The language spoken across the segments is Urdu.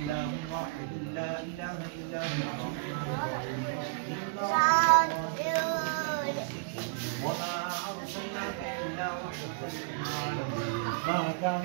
إله واحد لا إله إلا هو وما أرسلناك إلا رحمة للعالمين ما كان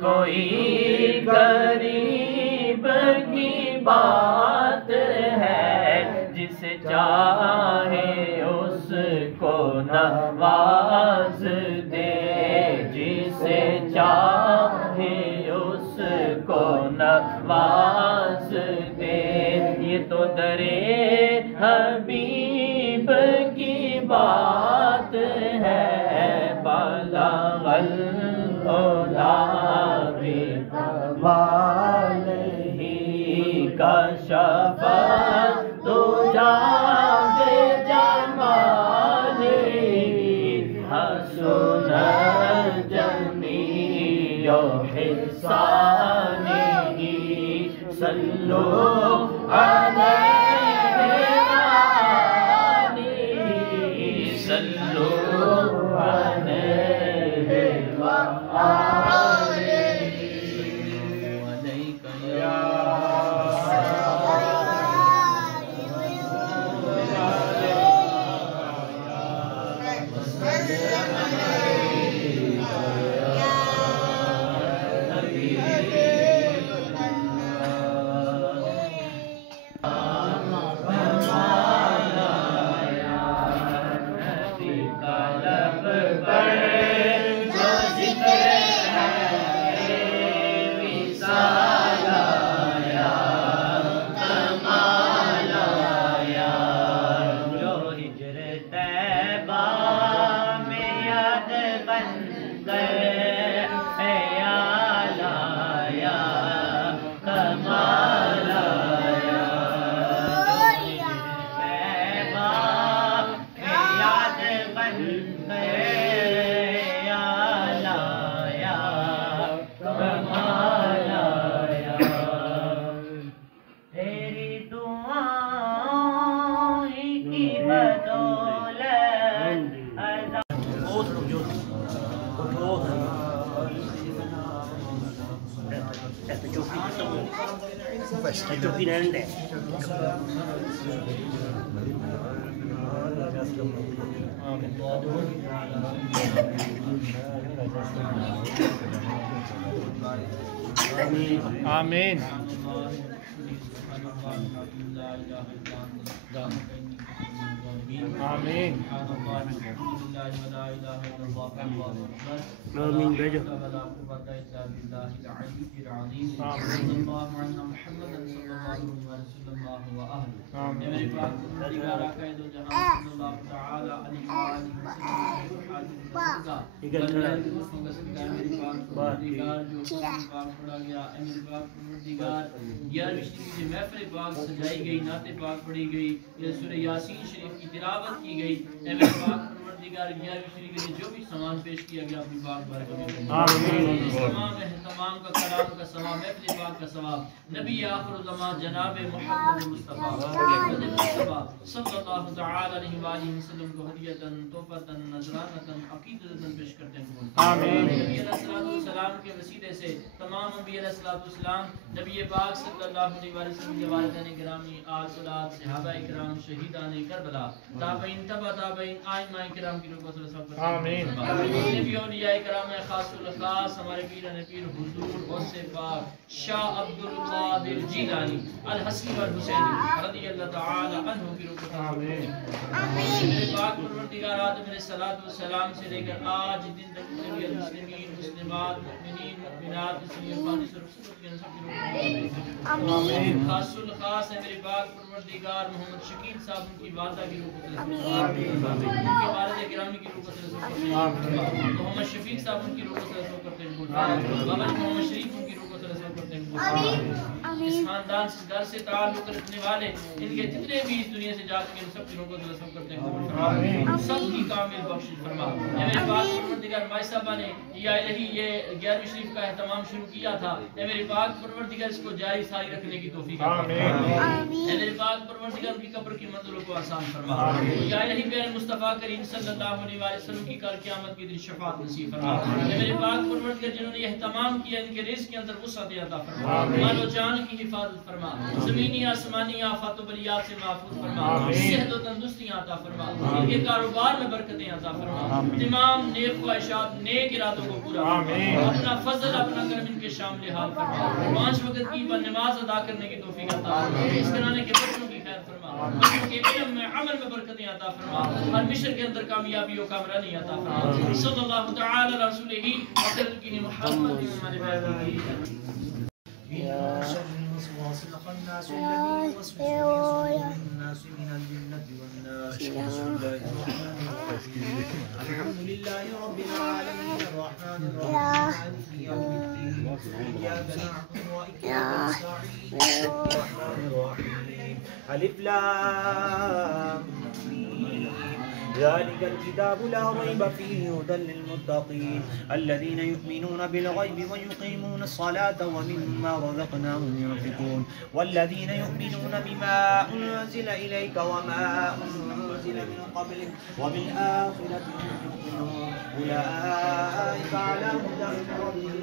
کوئی غریب کی بات ہے، جسے چاہے اس کو نواز دے، جسے چاہے اس کو نواز دے، یہ تو درے حبیب کی بات ہے، بلغ العلا کشف الدجى بجماله حسن جميع حسانه صلوا عليه وآله صلوا عليه وآله وعليك يا آمین. آمین. آمین بھیجو. محفل پاک سجائی گئی، نعت پاک پڑھی گئی، سورہ یاسین شریف کی تلاوت کی گئی، اے میرے پاک پروردگار 11ویں شریف کے جو بھی سامان پیش کیا گیا اپنی پاک برکت میں اس تمام اہتمام کا کلام کا ثواب، محفل پاک کا ثواب، نبی آخر الزمان جناب محمد مصطفیٰ صلی اللہ تعالی علیہ وآلہ وسلم کو ہدیتاً تحفۃً نذرانۃً عقیدتاً پیش کرتے ہیں. آمین. نبی علیہ السلام کے وسیلے سے تمام انبیاء علیہ السلام، نبی پاک صلی اللہ علیہ وسلم کے والدین گرامی، آل اولاد، صحابہ کرام، شہیدان کربلا، تابعین، تبع تابعین، ائمہ کرام کی روح کو صلی اللہ علیہ وسلم. آمین. نبی اولیاء کرام خاص الخاص ہمارے پیران پیر حضور غوث پاک شاہ عبد القادر جیلانی الحسنی والحسینی رضی اللہ تعالی عنہ کی روح کو. آمین. میرے پاک پروردگار آدم علیہ السلام سے لے کر آج دن تک جميع المسلمین، مسلمات، مؤمنین، مؤمنات، اسلام فانی سے رسول کے نسب کی روح کو. آمین. خاص الخاص ہے میرے پاک پروردگار محمد شکیل صاحب ان کی والدہ کی روح کو. آمین. ان کے والد گرامی کی روح کو. آمین. محمد شفیق صاحب ان کی روح کو کرتے ہیں. بابا محمد شریف ان کی روح کو کرتے ہیں. آمین. اس خاندان سے در سے تعلق رکھنے والے ان کے جتنے بھی اس دنیا سے جا چکے ہیں سب کی روح کو کرتے ہیں. آمین. سب کی کامل بخشش فرما. اے میرے پاک پروردگار بھائی صاحبہ نے یا الہی یہ 11ویں شریف کا اہتمام شروع کیا تھا، اے میرے پاک پروردگار اس کو جاری ساری رکھنے کی توفیق عطا فرما. اے میرے پاک پروردگار ان کی قبر کی منزلوں کو آسان فرما. یا الہی پیارے مصطفیٰ کریم صلی اللہ علیہ وسلم کی کل قیامت کی دن شفاعت نصیب فرما. اے میرے پاک پروردگار جنہوں نے یہ اہتمام کیا ان کے رزق کے اندر وسعت عطا فرما. مال و جان کی حفاظت فرما. زمینی آسمانی آفات و بلیات سے محفوظ فرما. صحت و تندرستی عطا فرما. ان کے کاروبار میں برکتیں عطا فرما. تمام نیک خواہشات، نیک ارادوں کو پورا فرما. اپنا فضل، اپنا کرم ان کے شامل حال فرما. 5 وقت کی نماز ادا کرنے کی توفیق عطا فرما. اس گھرانے کے بچوں کی خیر فرما. بچوں کے علم میں، عمل میں برکتیں عطا فرما. ہر مشن کے اندر کامیابی و کامرانی عطا فرما. صلی اللہ تعالی علی رسولہ وسلم محمد الوسواس الخناس الذي يوسوس في صدور الناس من الجنة والناس. بسم الله الرحمن الرحيم. الحمد لله رب العالمين الرحمن الرحيم مالك يوم الدين. إياك نعبد وإياك نستعين الرحمن الرحيم. ألف لام ميم. ذلك الكتاب لا ريب فيه هدى للمتقين الذين يؤمنون بالغيب ويقيمون الصلاة ومما رزقناهم ينفقون والذين يؤمنون بما أنزل إليك وما أنزل من قبلك وبالآخرة هم يوقنون أولئك على هدى من ربهم